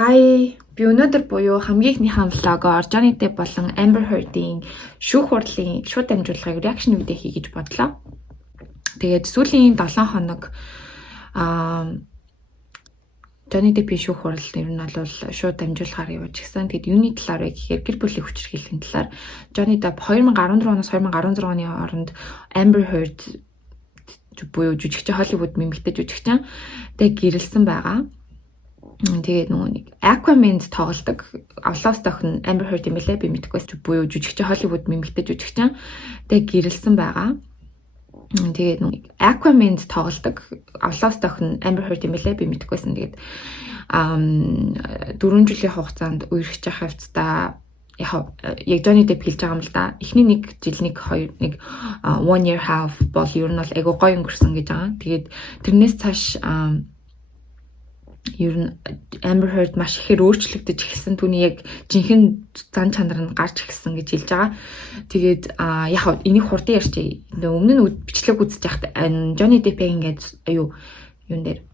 Hi, би өнөөдөр буюу хамгийн ихнийхэн влогоор Johnny Depp болон Amber Heard-ийн шүүх хурлын шууд дамжуулгыг reaction видео хий гэж бодлоо. Тэгээд сүүлийн 7 хоног Johnny Depp-ийн шүүх хурал ер нь бол шууд дамжуулахаар явж гисэн. Тэгэд юуны талаар вэ гэхээр гэр бүлийн хүчирхийллийн талаар Johnny Depp 2014 оноос 2016 оны хооронд Amber Heard буюу жүжигчин Hollywood мэмэгтэй жүжигчин тэг гэрэлсэн байгаа. Тэгээд нөгөө нэг Aquaman тоглодог Авлаас тохин Amber Heard юм лээ би мэдэхгүй буюу жүжигчин Hollywood мэмэгтэй жүжигчин тэг гэрэлсэн байгаа. Тэгээд нөгөө Aquaman тоглодог Авлаас тохин Amber Heard юм лээ би мэдэхгүйсэн. Тэгээд 4 жилийн хугацаанд үерхэж явах хэвцээ яг Johnny Depp хэлж байгаа юм л да. Эхний 1 жил 1 year half бол ер нь бол айгу гоё өнгөрсөн гэж байгаа. Тэгээд тэрнээс цааш ер нь Amber Heard маш ихээр өөрчлөгдөж эхэлсэн. Түүний яг жинхэнэ зан чанар нь гарч ирсэн гэж хэлж байгаа. Тэгээд яг энийг хурдан ярьчих. Өмнө нь бичлэг үзэж байхад Johnny Depp ингээд юун дээр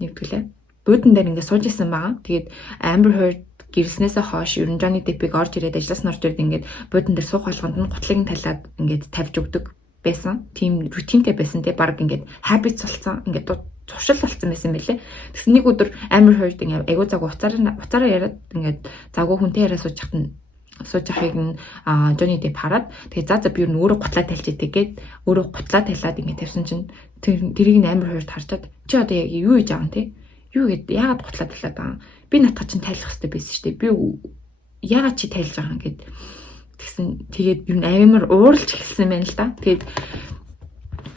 нэгдгэлээ. Буудан дээр ингээд сууж исэн байгаа. Тэгээд Amber Heard гэрснээсээ хойш ер нь Johnny Depp-ийг орж ирээд ажлаас нь орж ирээд ингээд буудан дээр суух болгонд нь гутлыг талаад ингээд тавьж өгдөг байсан. Тим рутинтэй байсан те баг ингээд habits болсон. Ингээд туршил болсон байсан байлээ. Тэгсэн нэг өдөр Amber Heard ингээд айгуу цаг уцаараа яриад ингээд загуу хүнтэй яриа сууж ахыг нь Johnny Depp хараад тэгээ за би ер нь өөрөө гутлаа тайлж идэг гээд өөрөө гутлаа тайлаад ингээд тавьсан чинь тэрийг нь Amber Heard харчаад чи одоо яг юу хийж байгаа юм те? Юу гэд яагаад гутлаа тайлаад байгаа юм? Би натаа чинь тайлах хэрэгтэй байсан шүү дээ. Би яагаад чи тайлж байгаа юм гэд тэгсэн тэгээд ер нь амар ууралж эхэлсэн байна л да. Тэгээд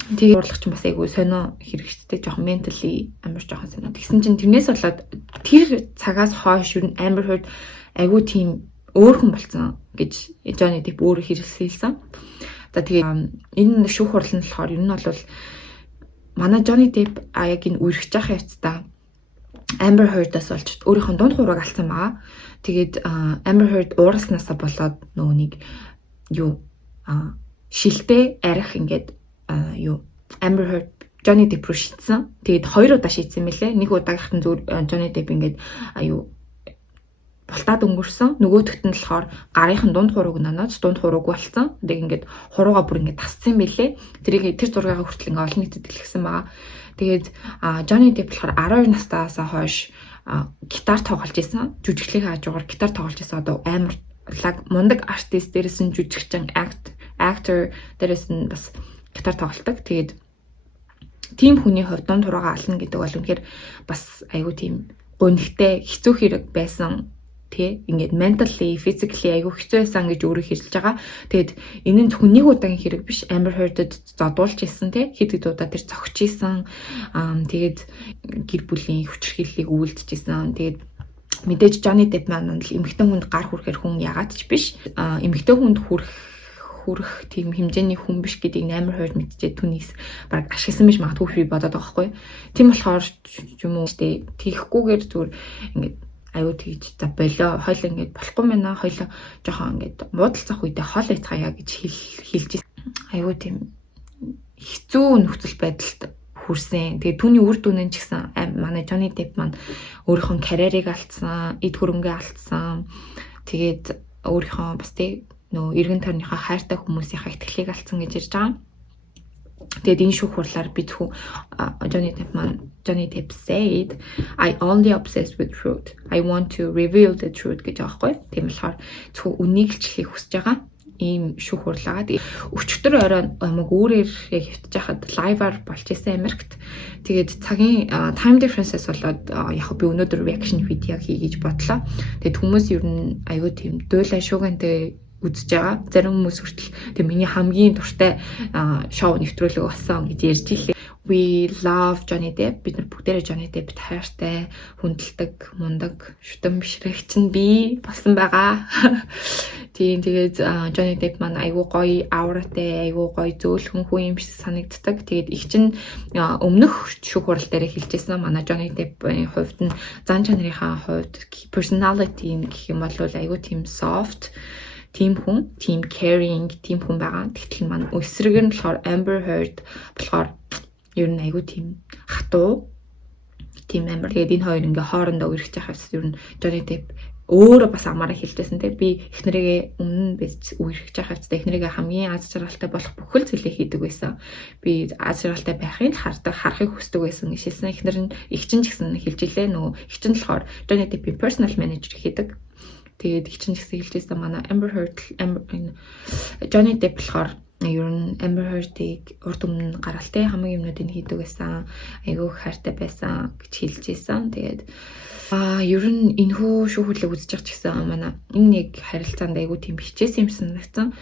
уурлах чинь бас айгүй сонио хэрэгжтэй жоохон ментали амар жоохон сонио. Тэгсэн чинь тэрнээс болоод тэр цагаас хойш ер нь Amber Heard айгүй тийм өөр хүн болсон гэж Johnny Depp өөрөө хэлсэн. За тэгээд энэ шүүх хурал нь болохоор ер нь бол манай Johnny Depp яг энэ үерхэж явах явцдаа Amber Heard-аас олж өөрийнх нь дунд хуураг алдсан байгаа. Тэгээд Amber Heard ууралснаасаа болоод нөгөө нэг шилтэй арих ингээд Amber Heard Johnny Depp руу шийдсэн. Тэгээд 2 удаа шийдсэн мэлээ. Нэг удаагийнх нь Johnny Depp ингээд бултаад өнгөрсөн. Нөгөөдөгт нь болохоор гарынхан дунд хурууг нанаад дунд хурууг болсон. Тэгээд ингээд хурууга бүр ингээд тасцсан мэлээ. Тэр зургийг хүртэл ингээд олон нийтэд дэлгэсэн байгаа. Тэгээд Johnny Depp болохоор 12 настайсаа хойш гитар тоглож исэн. Жүжиглэлийн хажуугаар гитар тоглож исэн. Одоо амар мундаг артист дээрээс нь жүжигчин actor дээрээс нь бас гитар тоглолдог. Тэгээд тийм хүний хувьд дунд хурууга ална гэдэг бол үнэхээр бас айгүй тийм гонхтой хэцүү хэрэг байсан. Тэ ингээд mentally, physically айгүй хэцүү байсан гэж өөрөө хэлж байгаа. Тэгээд энэ нь зөвхөн нэг удаагийн хэрэг биш. Amber Heard-д зодуулж исэн тэ хэд удаа тэр цогч исэн. Тэгээд гэр бүлийн хүчирхийллийг үйлдэж исэн. Тэгээд мэдээж Johnny Depp маань л эмэгтэй хүнд гар хүрхээр хүн ягаад ч биш. Эмэгтэй хүнд хүрэх тийм хэмжээний хүн биш гэдгийг Amber Heard мэдчихээ түүнийс баг ашигласан биш магадгүй би бодоод байгаа байхгүй. Тийм болохоор юм уу штэ тийхгүйгээр зүгээр ингээд аюу тэгж за болоо хойлоо ингээд болохгүй мэнэ хойлоо жоохон ингээд муудалцах үедээ хол яцгаая гэж хэлж аюу тийм хэцүү нөхцөл байдалд хүрсэн. Тэгээ түүний үр дүн нь ч гэсэн манай Johnny Depp маань өөрийнхөө карьерийг алдсан, эд хөрөнгөө алдсан. Тэгээд өөрийнхөө бас тий нөө эргэн тойрныхаа хайртай хүмүүсийнхаа итгэлийг алдсан гэж ярьж байгаа. Тэгээд энэ шүүх хурлаар би зөвхөн Johnny Depp said I only obsessed with truth. I want to reveal the truth гэж байгаа байхгүй. Тийм болохоор зөвхөн үнийг л хэлхийг хүсэж байгаа. Ийм шүүх хурлаагаа. Тэгээд өчигдөр орой өөрөөр яг хөвтөж байхад лайваар болж исэн Америкт. Тэгээд цагийн time difference-с болоод яг би өнөөдөр reaction видео хий гэж бодлоо. Тэгээд хүмүүс ер нь аюу тийм дуйлаа шуугантай үзэж байгаа. Зарим хүмүүс хүртэл тэг миний хамгийн дуртай шоу нэвтрүүлэг болсон гэж ярьж илээ. We love Johnny Depp. Бид нар бүгдээрээ Johnny Depp хайртай, хүндэлдэг, мундаг, шүтэн бишрэгч нь би болсон байгаа. Тэгээд Johnny Depp маань айгуу гоё ауратай, айгуу гоё зөөлхөн хүн юм шиг санагддаг. Тэгээд их чинь өмнөх шүүх хурал дээр хэлжсэн манай Johnny Depp-ийн хувьд нь зан чанарынхаа хувьд personality гэх юм бол айгуу тийм soft тийм хүн, тийм caring, тийм хүн байгаа. Тэгтэл маань өсрэг нь болохоор Amber Heard болохоор ер нь айгүй тийм хатуу team member. Тэгээд энэ хоёр ингээ хоорондоо үргэлж явах хэвчээ ер нь Johnny Depp өөрөө бас амаараа хэлжсэн те би эхнэрээ өмнө бич үргэлж явах хэвчээ эхнэрээ хамгийн аз жаргалтай болох бүхэл зүйлээ хийдэг байсан. Би аз жаргалтай байхыг харахыг хүсдэг байсан гэжсэн. Эхнэр нь эгчин ч гэсэн хэлж илээ нөгөө эгчин болохоор Johnny Depp-ийн personal manager хийдэг. Тэгээд эгчин ч гэсэн хэлжсэн манай Amber Heard Johnny Depp болохоор ер нь Amber Heard-ийг урд өмнө гаралтай хамгийн юмнуудыг хийдэг байсан. Айгүй хайртай байсан гэж хэлжсэн. Тэгээд ер нь энэхүү шүүхүүлэг үзэж байгаа ч гэсэн манай энэ нэг харилцаанд айгүй тийм хичээсэн юм санагдсан.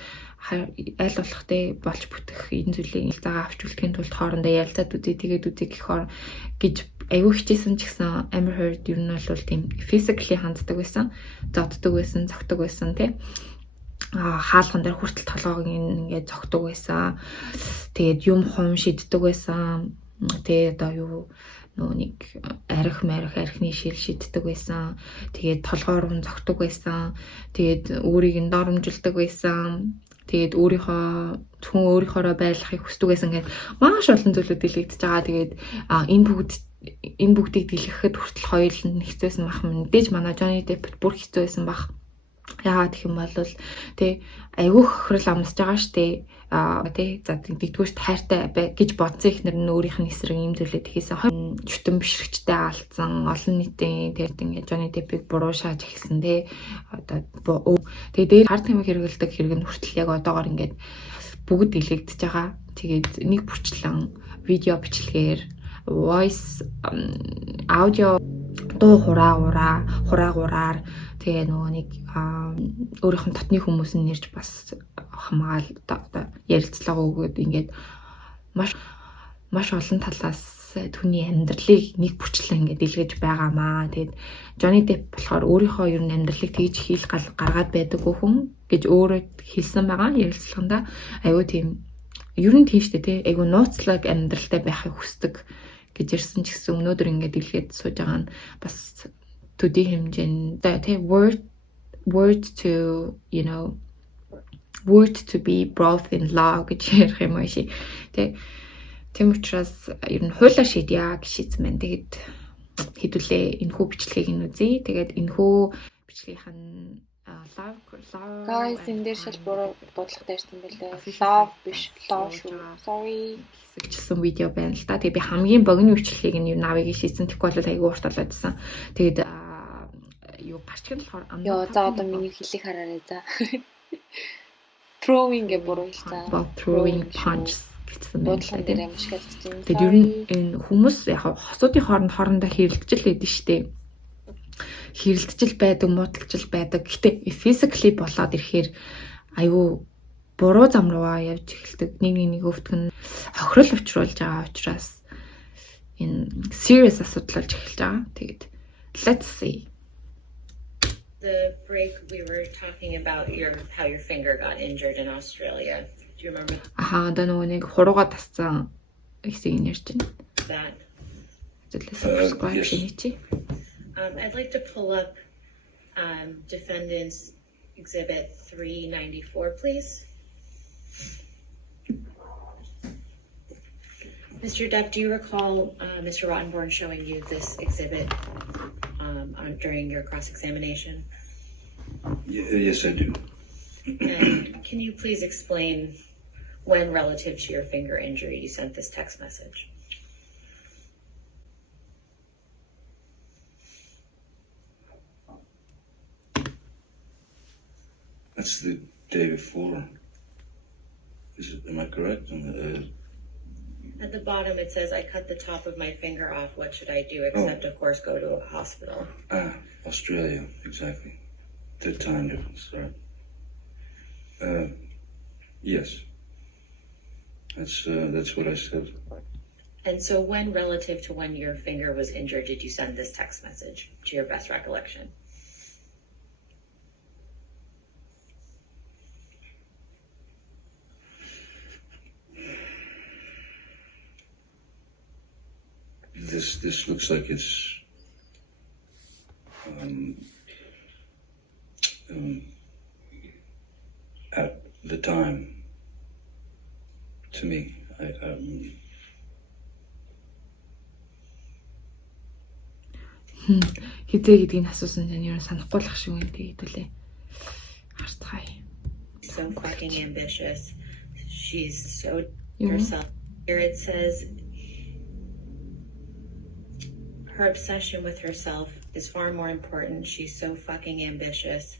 Аль болох те болж бүтэх энэ зүйлийг ялцаагаа авч үлдэхийн тулд хоорондоо ярилцаад үзье тэгээд үзье гэхээр гэж айгүй хичээсэн ч гэсэн Amber Heard ер нь бол тийм physically ханддаг байсан, зоддог байсан, цогтдог байсан те. Хаалган дээр хүртэл толгоог ингээд цогтдог байсан. Тэгээд юм хум шиддэг байсан. Тэгээд одоо юу нөгөө нэг архины шил шиддэг байсан. Тэгээд толгоор нь цогтдог байсан. Тэгээд өөрийг нь доромжилдаг байсан. Тэгээд өөрийнхоороо байлгахыг хүсдэг байсан гэдэг маш олон зүйлүүд дэлгэгдэж байгаа. Тэгээд энэ бүгдийг дэлгэхэд хүртэл хоёул нь хэцүүсэн бах мэдээж манай Johnny Depp бүр хэцүүсэн бах. Яагаад гэх юм бол тий айгүйх хохирол амсаж байгаа штэ тий за дэгдгүүрт хайртай гэж бодсон ихнэр нь өөрийнх нь эсрэг юм зүйлээ тэхээсэн чүтэн бишрэгчтэй алдсан олон нийтийн тэгээд ингээд Johnny Depp-ийг буруу шааж ихсэн тий одоо тэгээд дээр хард хэмээг хэрэгэлдэг хэрэг нь хүртэл яг одоогоор ингээд бүгд дэлгэгдэж байгаа. Тэгээд нэг бүрчлэн видео бичлэгээр voice аудио дуу хураагаараар тэгээ нөгөө нэг өөрийнх нь дотны хүмүүс нь нэрж бас хамгаал ярилцлага өгөөд ингээд маш олон талаас түүний амьдралыг нэг бүрчлэн ингээд дэлгэж байгаамаа. Тэгээд Johnny Depp болохоор өөрийнхөө ер нь амьдралыг тэгж хийх гаргаад байдаг хүн гэж өөрөө хэлсэн байгаа ярилцлаганда. Айгүй тийм ер нь тийм штэ тий айгүй нууцлаг амьдралтай байхыг хүсдэг гэж ирсэн ч гэсэн өнөөдөр ингээд дэлгээд сууж байгаа нь бас төдий хэмжээнд тий word to be brought in law гэж ярих юм уу ши тий тийм учраас ер нь хуулиар шийдъя гэж шийдсэн байна. Тэгээд хэдүүлээ энэхүү бичлэгийг нь үзье. Тэгээд энэхүү бичлэгийнх нь guys энэ дээр шил буруу дуудлагатай ирсэн байлээ. Love биш law шүү. Sorry гэсэн видео байна л та. Тэгээ би хамгийн богино бичлэгийг нь навыг шийдсэн. Тэгэхгүй бол айгүй урт болоодсан. Тэгээд юу гарчиг нь болохоор ёо за одоо миний хэлийг хараарай за. Throwing гэ буруу хэлсэн. Throwing punches гэсэн байна. Дуудлага дээр юм шиг хэлсэн. Тэгээд ер нь энэ хүмүүс яг хосуудын хоорондоо хэрэлдэж л байдаг штеп. Хэрэлдэж байдаг, муудалж байдаг. Гэтэ physically болоод ирэхээр аюу буруу зам руугаа явж эхэлдэг. Нэг өвдгөн хохирол учруулж байгаа учраас энэ serious асуудал болж эхэлж байгаа. Тэгээд let's see. The break we were talking about how your finger got injured in Australia. Do you remember? Одоо нэг хурууга тасцсан хэсгийг ярьж байна. That. Subscribe хийчихье. I'd like to pull up Defendant's Exhibit 394, please. Mr. Depp, do you recall Mr. Rottenborn showing you this exhibit during your cross-examination? Yes, I do. And can you please explain when, relative to your finger injury, you sent this text message? That's the day before. Am I correct? At the bottom it says, I cut the top of my finger off. What should I do? Except, of course, go to a hospital. Australia, exactly. The time difference, right? Yes. That's what I said. And so when, relative to when your finger was injured, did you send this text message, to your best recollection? This looks like it's at the time to me. Хизээ гэдгийг асуусан чинь юу санахгүй л ах шиг байна тэгээд үлээ. Хартгай. So fucking ambitious. She's so herself. Here it says her obsession with herself is far more important. She's so fucking ambitious.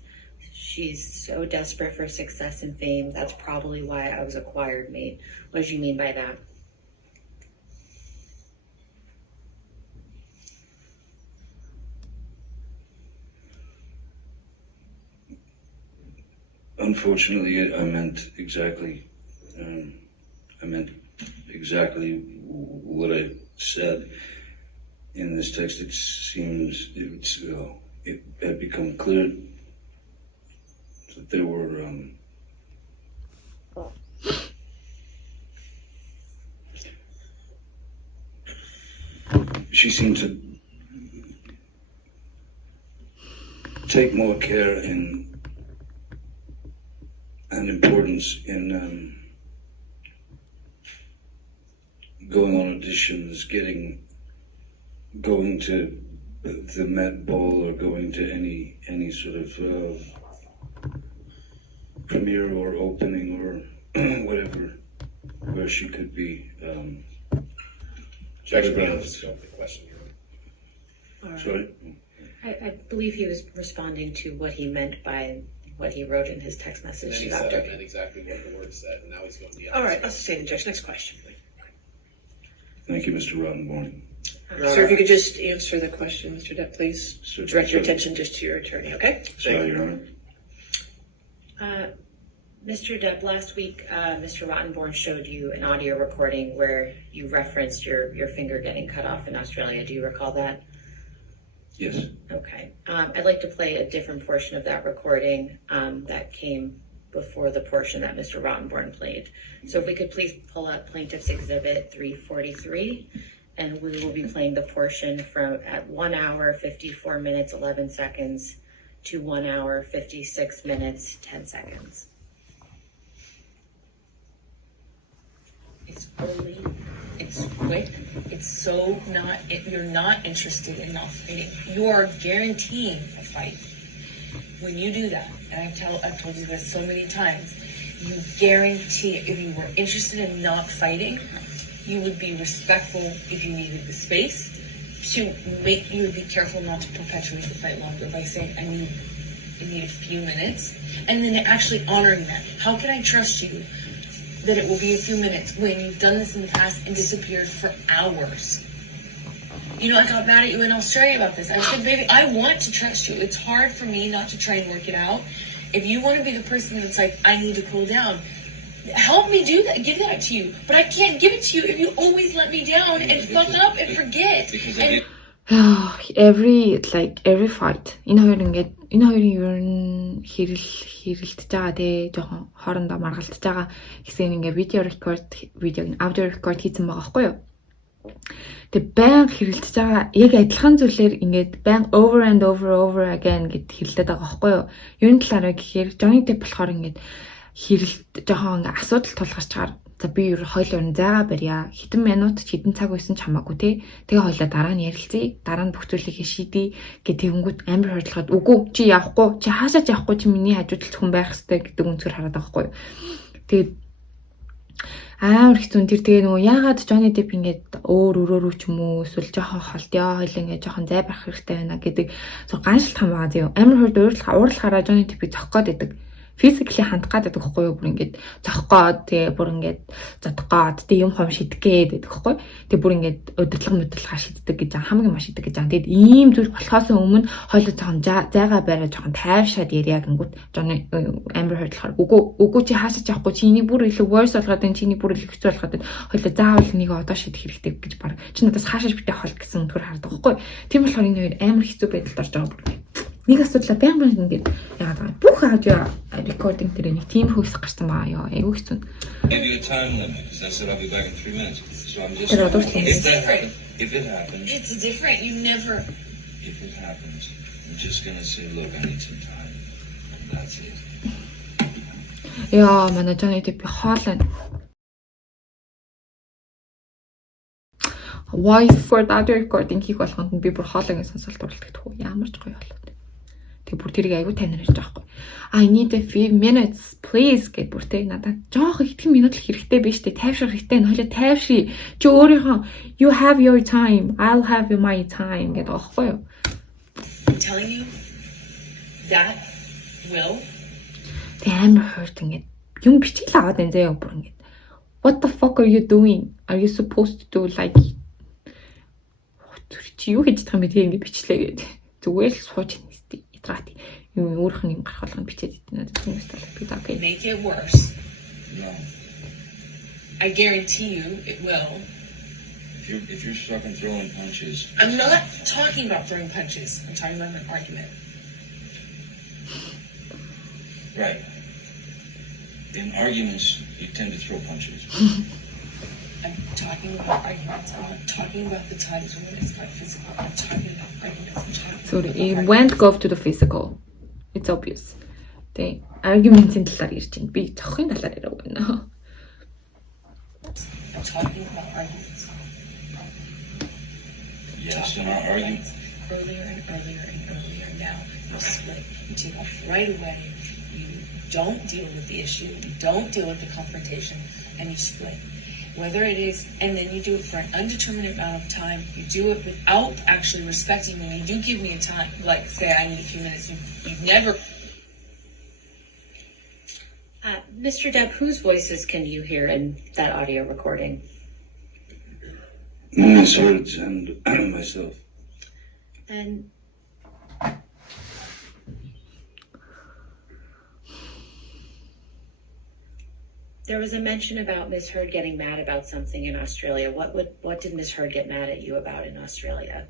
She's so desperate for success and fame. That's probably why I was acquired mate. What did you mean by that? Unfortunately, I meant exactly what I said in this text. It seems it had become clear that there were she seemed to take more care and importance in going on auditions, going to the Met Ball or going to any sort of premiere or opening or whatever, where she could be. Sorry? I believe he was responding to what he meant by what he wrote in his text message. And then he said, I meant exactly what the word said, and now he's going to the All right, let's sustain the judge. Next question, please. Thank you, Mr. Rottenborn. Sir, if you could just answer the question, Mr. Depp, please. Sir, Direct your sir. attention just to your attorney, okay? Sorry, Your Honor. Mr. Depp, last week, Mr. Rottenborn showed you an audio recording where you referenced your finger getting cut off in Australia. Do you recall that? Yes. Okay. I'd like to play a different portion of that recording that came before the portion that Mr. Rottenborn played. So if we could please pull up Plaintiff's Exhibit 343, and we will be playing the portion from at 1 hour, 54 minutes, 11 seconds to 1 hour, 56 minutes, 10 seconds. It's early, it's quick, it's so not, you're not interested in not fighting. You are guaranteeing a fight. When you do that, and I've told you this so many times, you guarantee it. If you were interested in not fighting, you would be respectful if you needed the space to make, you would be careful not to perpetuate the fight longer by saying, I need a few minutes, and then actually honoring that. How can I trust you that it will be a few minutes when you've done this in the past and disappeared for hours? You know, I got mad at you in Australia about this. I said, baby, I want to trust you. It's hard for me not to try and work it out. If you want to be the person that's like, I need to cool down, help me do that, give that to you. But I can't give it to you if you always let me down and fuck up and forget. Every fight. Энэ хоёрын ер нь хэрэлдэж байгаа те жоохон хоорондоо маргалдаж байгаа гэсэн ингээ аудио рекорд хийсэн байгаа байхгүй юу? Тэг баян хэрэлдэж байгаа яг адилхан зүйлээр ингээд баян over and over again гэд хэрэлдээд байгаа байхгүй юу? Ер нь талаараа гэхээр Johnny Depp болохоор ингээд хэрэлт жоохон ингээ асуудал тулгарч чагаар за би ер хоёул өрн зайгаа барья. Хэдэн минут ч хэдэн цаг байсан ч хамаагүй те. Тэгээ хоёлоо дараа нь ярилцъя. Дараа нь бүх зүйлийг шийдэе гэх тэгэнгүүт амар хордлоход үгүй чи явахгүй. Чи хаашаач явахгүй чи миний хажуудалд хүн байх хэрэгтэй гэдэг үнцгэр хараад байгаа байхгүй юу. Тэгээд амар их зүн тэр тэгээ нөгөө яагаад Johnny Depp ингээд өөрөөрөө ч юм уу эсвэл жоохон холдёо хоёул ингээд жоохон зай барах хэрэгтэй байна гэдэг ганшилтхан байгаа зөө. Амар хорд уурлахаараа Johnny Depp-ийг зохих гээд байдаг. Physically хандах гэдэг байхгүй юу бүр ингээд зохихгоод тэгээ бүр ингээд зодохгоод тэгээ юм хом шидэх гээд байдаг байхгүй. Тэгээ бүр ингээд удирдлага шиддэг гэж хамгийн маш шиддэг гэж. Тэгээд ийм зүйл болохоос өмнө хойлоо цохон зайгаа бариад жоохон тайвшаад яриа гингүүт Johnny Amber Heard-лахаар үгүй чи хаашаач явахгүй чи энийг бүр илүү worse болгоод энэ чиний бүр илүү хэцүү болгоод хойлоо заавал нэг одоо шидэх хэрэгтэй гэж баг. Чи надаас хаашааш битээ хол гэсэн үнээр хардаг байхгүй. Тийм болохоор энэ хоёр амар хэцүү байдалд орж байгаа бүр. Нэг асуудлаа баян ингээд яагаад байгаа. Бүх аудио recording дээр нэг тийм хөөс гарсан баа ёо. Айгуу хэцүү. Give you a time limit because I said I'll be back in 3 minutes. So I'm just if it happens. It's different. You never. If it happens, I'm just gonna say, look, I need some time. That's it. Яа, манай Johnny Depp хоолой. voice for audio recording хийх болгонд би бүр хоолойгийн сонсолт оруулдаг хөө ямар ч гоё болоо. Тэг бүр тэрийг аягүй таньж байгаа байхгүй. I need a few minutes please гэд бүр тэг надад жоох итгэн минут л хэрэгтэй биш тэг тайвшрах хэрэгтэй нойлоо тайвшрий. Чи өөрийнхөө you have your time I'll have my time гэдэг аахгүй юу? I'm telling you that will Амар хурд ингээд юм бичил аваад энэ заяа бүр ингээд what the fuck are you doing? Are you supposed to do like чи юу хийж байгаа юм бэ тэг ингээд бичлээ гэдэг. Зүгээр л сууж нэ ятраад юм өөрөх нь юм гарах болгоно бичээд идэв надад хүмүүс талаа би okay. make it worse. No. I guarantee you it will. If you're stuck in throwing punches, I'm not talking about throwing punches. I'm talking about an argument. right. In arguments, you tend to throw punches. I'm talking about arguments. I'm not talking about the times when it's not physical. I'm talking about arguments. I'm talking So about it arguments. went go to the physical. It's obvious. Тэг argument-ийн талаар ирж байна. Би цохын талаар яриаг байна. I'm talking about arguments. Yes, in our argument. Earlier and earlier and earlier. Now you split. You take off right away. You don't deal with the issue. You don't deal with the confrontation, and you split. Whether it is, and then you do it for an undetermined amount of time. You do it without actually respecting when you do give me a time. Like say I need a few minutes. You've never. Mr. Depp, whose voices can you hear in that audio recording? Miss Hurd and myself. And there was a mention about Miss Hurd getting mad about something in Australia. What did Miss Hurd get mad at you about in Australia?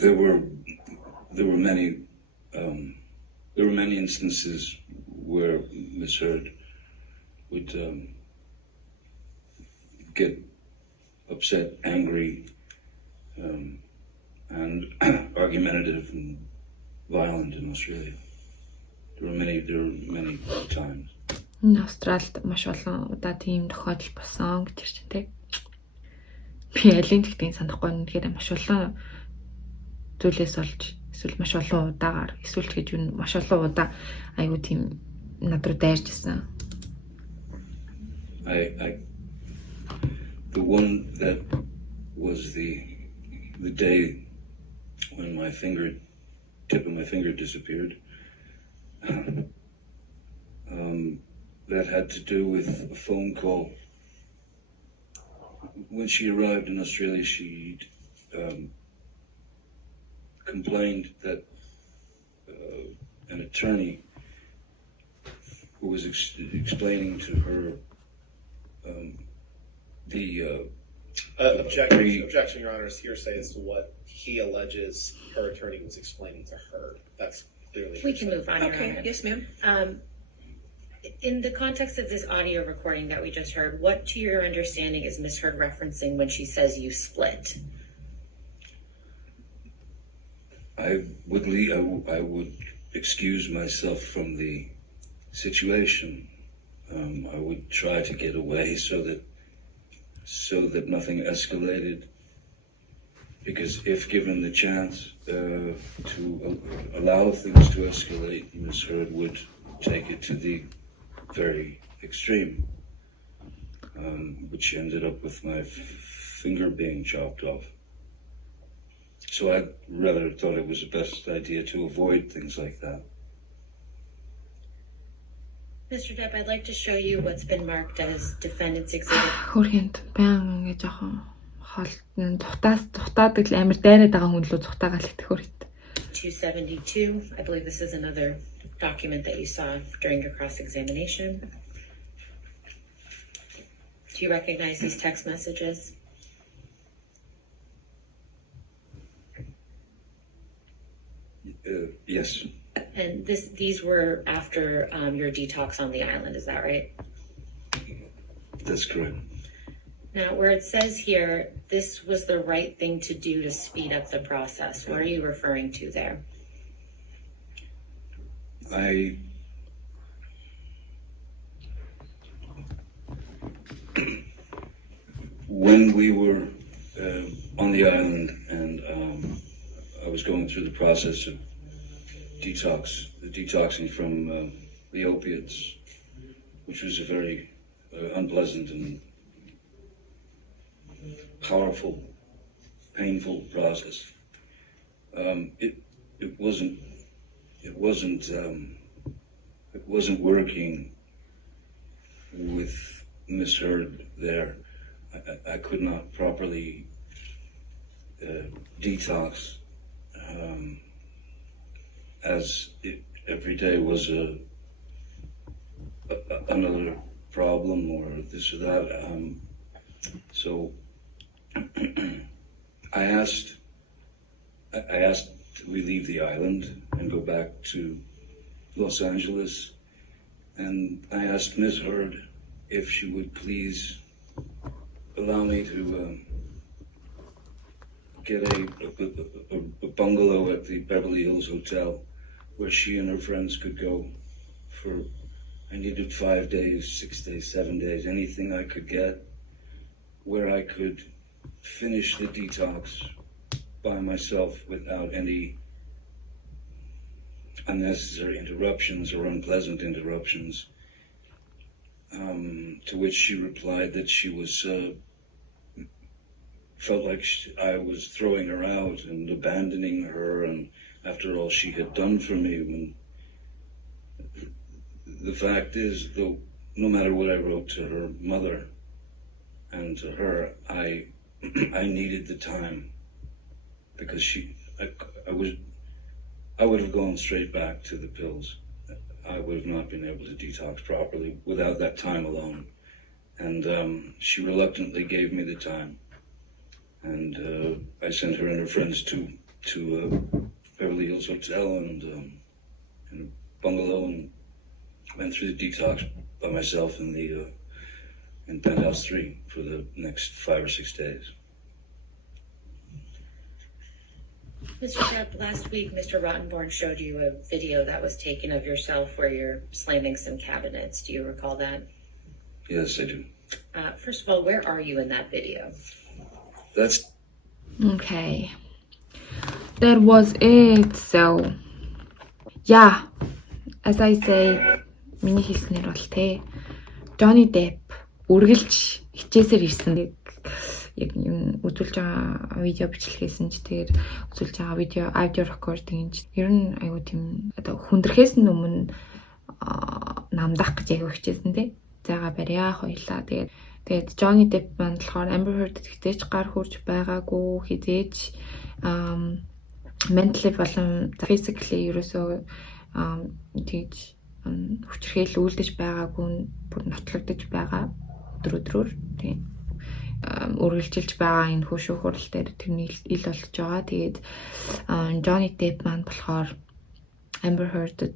There were many instances where Miss Hurd would get upset, angry, and argumentative and violent in Australia. There were many times. Австралид маш олон удаа тийм тохиолдол болсон гэж ярьж байна те. Би алин тэгтийн санахгүй нь тэгэхээр маш олон зүйлээс олж эсвэл маш олон удаагаар эсвэл ч гэж юу маш олон удаа айгуу тийм над руу дайрч ирсэн. The one that was the day when tip of my finger disappeared. That had to do with a phone call. When she arrived in Australia, she complained that an attorney who was explaining to her Objection, Your Honor, is hearsay as to what he alleges her attorney was explaining to her. That's clearly We can move on, Your Okay, Honor. yes, ma'am. In the context of this audio recording that we just heard, what, to your understanding, is Miss Hurd referencing when she says you split? I would excuse myself from the situation. I would try to get away so that nothing escalated. Because if given the chance to allow things to escalate, Ms. Hurd would take it to the very extreme, which ended up with my finger being chopped off. So I rather thought it was the best idea to avoid things like that. Mr. Depp, I'd like to show you what's been marked as defendant's exhibit. Хөрхөнд баян ингээ жоохон хол тухтаадаг л амар дайраад байгаа хүн лөө тухтаагаал их хөрхөнд. 272. I believe this is another document that you saw during your cross-examination. Do you recognize these text messages? Yes. And these were after your detox on the island, is that right? That's correct. Now, where it says here, this was the right thing to do to speed up the process, what are you referring to there? when we were on the island and I was going through the process of detoxing from the opiates, which was a very unpleasant and powerful, painful process. It wasn't working with Miss Heard there. I could not properly detox, as every day was another problem or this or that. So I asked we leave the island and go back to Los Angeles, and I asked Ms. Heard if she would please allow me to get a bungalow at the Beverly Hills Hotel where she and her friends could go for, I needed 5 days, 6 days, 7 days, anything I could get where I could finish the detox by myself without any unnecessary interruptions or unpleasant interruptions. To which she replied that she was felt like I was throwing her out and abandoning her, and after all she had done for me. When the fact is, though, no matter what I wrote to her mother and to her, I needed the time, because I would have gone straight back to the pills. I would have not been able to detox properly without that time alone. And she reluctantly gave me the time. And I sent her and her friends to Beverly Hills Hotel and in a bungalow, and went through the detox by myself in Penthouse 3 for the next 5 or 6 days. Mr. Depp, last week Mr. Rottenborn showed you a video that was taken of yourself where you're slamming some cabinets. Do you recall that? Yes, I do. First of all, where are you in that video? That's Okay. That was it. So, yeah. As I said, миний хэлснээр бол те Johnny Depp үргэлж хичээсээр ирсэн. Яг юм үзүүлж байгаа видео бичлэгээс нь ч тэгээд үзүүлж байгаа аудио рекординг нь ер нь айгу тийм одоо хүндрэхээс нь өмнө намдах гэж айгу хичээсэн те. Зайгаа барья хоёлаа. Тэгээд Johnny Depp маань болохоор Amber Heard хизээч гар хурж байгаагүй, хизээч mentally болон physically ерөөсөө тэгж хүчрхийл үлдэж байгаагүй, бүр нотлогдож байгаа өдрөөр тийм үргэлжилж байгаа энэ хөшөө хурал дээр тэрний ил болж байгаа. Тэгээд Johnny Depp маань болохоор Amber Heard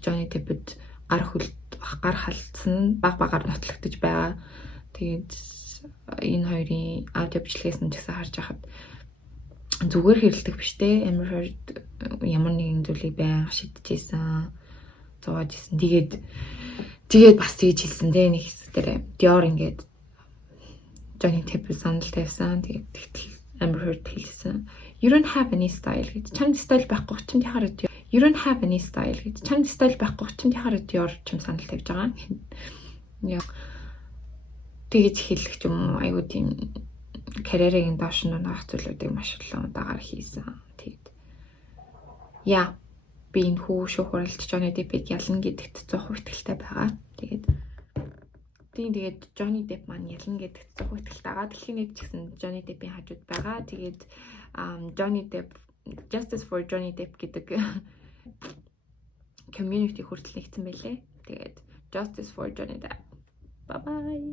Johnny Depp-д гар халтсан баг нотлогдож байгаа. Тэгээд энэ хоёрын аудио бичлэгээс нь ч гэсэн харж байхад зүгээр хэрэлдэх биш те. Amber Heard ямар нэгэн зүйлийг байнга шидчихсэн, зовоож исэн. Тэгээд бас тэгж хэлсэн те нэг хэсгээр. Dior ингээд Johnny Depp санал тавьсан. Тэгээд тэгтэл Amber Heard хэлсэн. You don't have any style гэж. Чамд стайл байхгүй ч юм яхаар Dior. You don't have any style гэж. Чамд стайл байхгүй ч юм яхаар Dior ч юм санал тавьж байгаа. Яа. Тэгж хэлэх юм айгуу тийм карьерийн доош нь наах зүйлүүдийг маш олон удагаар хийсэн. Тэгээд яа, би энэ хөшөө хуралд Johnny Depp-ийг ялна гэдэгт 100% итгэлтэй байгаа. Тэгээд Johnny Depp маань ялна гэдэгт 100% итгэлтэй байгаа. Дэлхийн нэг ч гэсэн Johnny Depp-ийн хажууд байгаа. Тэгээд Johnny Depp, Justice for Johnny Depp гэдэг community хүртэл нэгдсэн байлээ. Тэгээд Justice for Johnny Depp. Bye bye.